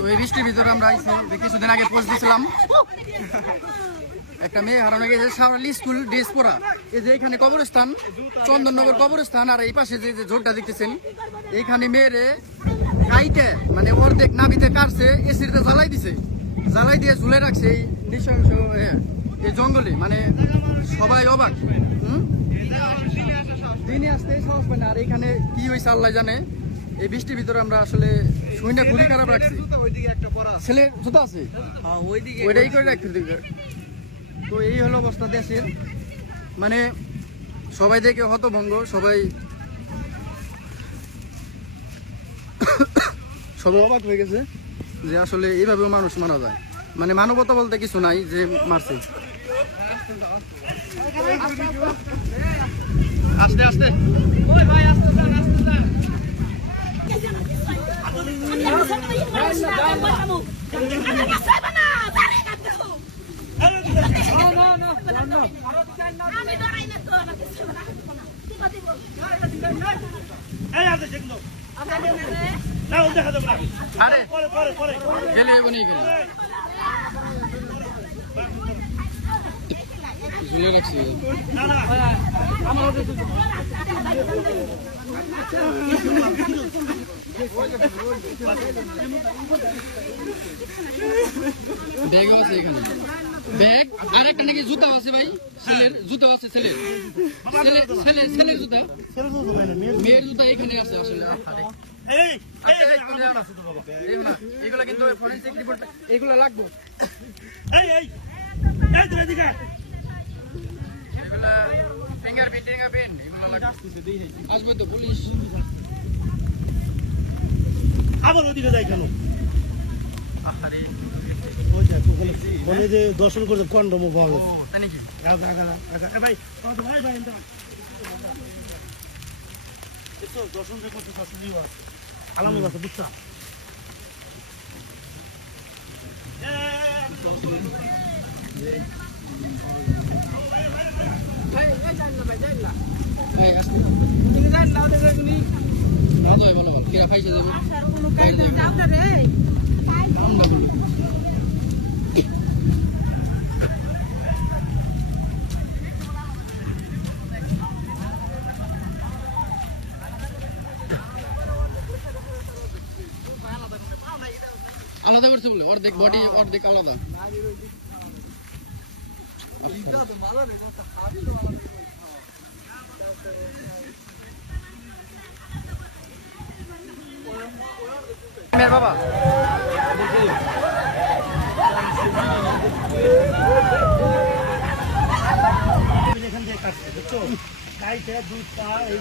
তো এই বৃষ্টির ভিতরে আমরা কিছুদিন আগে পোস্ট দিয়েছিলাম, একটা মেয়ে হারানো গেছে সারালি স্কুল ড্রেস পরা। এই যে এখানে কবরস্থান, চন্দননগর কবরস্থান, আর এই পাশে যে ঝোড়টা দেখতেছেন এইখানে মেয়েরে কাইটে মানে অর্ধেক নাবিতে কাটছে, এসিতে জ্বালাই দিছে, জ্বালাই দিয়ে ঝুলে রাখছে এই নৃশংস এই জঙ্গলে। মানে সবাই অবাক, দিনে আসতে সাহস পায় না। আর এখানে কি হয়েছে আল্লাহ জানে। এই বৃষ্টির ভিতরে আমরা আসলে শুনে খুবই খারাপ রাখছি। ছেলে জুতা আছে ওইটাই করে রাখতে দিবে। তো এই হলো অবস্থা দেশের, মানে সবাই দেখে হতভঙ্গ, সবাই অবাক হয়ে গেছে যে আসলে এইভাবেও মানুষ মারা যায়। মানে মানবতা বলতে কিছু নাই যে মারছে। আস্তে আস্তে ঝুলে রাখছি। ব্যাগও আছে এখানে, ব্যাগ আর একটা নাকি জুতা আছে ভাই, ছেলের জুতা আছে, ছেলের জুতা, মেয়ের জুতা এখানে আছে আসলে। এগুলো কিন্তু ফরেনসিক রিপোর্ট এগুলো লাগবে, আসবে তো পুলিশ। আবার ওদিকে যাই কেন? বলে যে দর্শন করতে কন্ডম পাওয়া গেছে। দর্শন করতে আলামত আছে বুঝছো? আলাদা করছে বলে অর্ধেক বডি অর্ধেক আলাদা। বাবা এখান থেকে কাটছে বুঝছো, দুধ পা এই